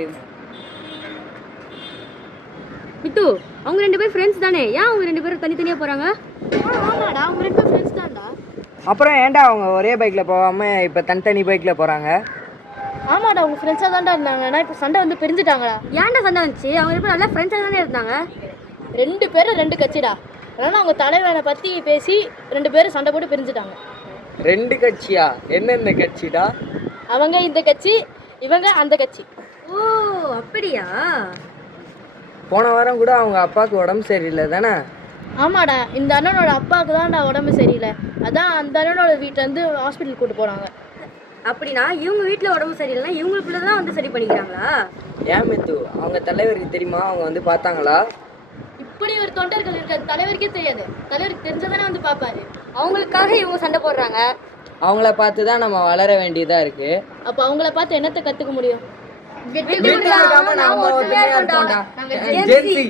ரஹீம். மித்து, அவங்க 2 பேரும் ஃப்ரெண்ட்ஸ் தானே? ஏன் அவங்க 2 பேரும் தனித்தனியா போறாங்க? ஆமாடா, அவங்க 2 பேரும் ஃப்ரெண்ட்ஸ் தான்டா. அப்புறம் ஏன்டா அவங்க ஒரே பைக்ல போகாம இப்ப தனித்தனி பைக்ல போறாங்க? ஆமாடா, அவங்க ஃப்ரெண்ட்ஸாக தான்டா இருந்தாங்க. ஆனால் இப்போ சண்டை வந்து பிரிஞ்சுட்டாங்கடா. ஏன்டா சண்டை வந்துச்சு? அவங்க 2 பேரும் நல்லா ஃப்ரெண்ட்ஸாக தானே இருந்தாங்க. 2 பேரும் 2 கட்சிடா. அதனால் அவங்க தலைவனை பற்றி பேசி 2 பேரும் சண்டை போட்டு பிரிஞ்சுட்டாங்க. 2 கட்சியா? என்னென்ன கட்சிடா? அவங்க இந்த கட்சி, இவங்க அந்த கட்சி. ஓ அப்படியா? போன வாரம் கூட அவங்க அப்பாவுக்கு உடம்பு சரியில்லை தானே? ஆமாடா, இந்த அண்ணனோட அப்பாவுக்கு தான்டா உடம்பு சரியில்லை. அதான் அந்த அண்ணனோட வீட்டிலேருந்து ஹாஸ்பிட்டல் கூட்டு போகிறாங்க. அப்படின்னா இவங்க வீட்டில் உடம்பு சரியில்லைன்னா இவங்களுக்குள்ள தான் வந்து சரி பண்ணிக்கிறாங்களா? ஏன் மித்து, அவங்க தலைவருக்கு தெரியுமா? அவங்க வந்து பார்த்தாங்களா? இப்படி ஒரு தொண்டர்கள் இருக்காது, தலைவருக்கே தெரியாது. தலைவருக்கு தெரிஞ்சதானே வந்து பார்ப்பாரு. அவங்களுக்காக இவங்க சண்டை போடுறாங்க. அவங்கள பார்த்து தான் நம்ம வளர வேண்டியதாக இருக்குது. அப்போ அவங்கள பார்த்து என்னத்தை கற்றுக்க முடியும்? நாம ஒத்துமையா இருப்போம்டா. நாங்க ஜென்சி.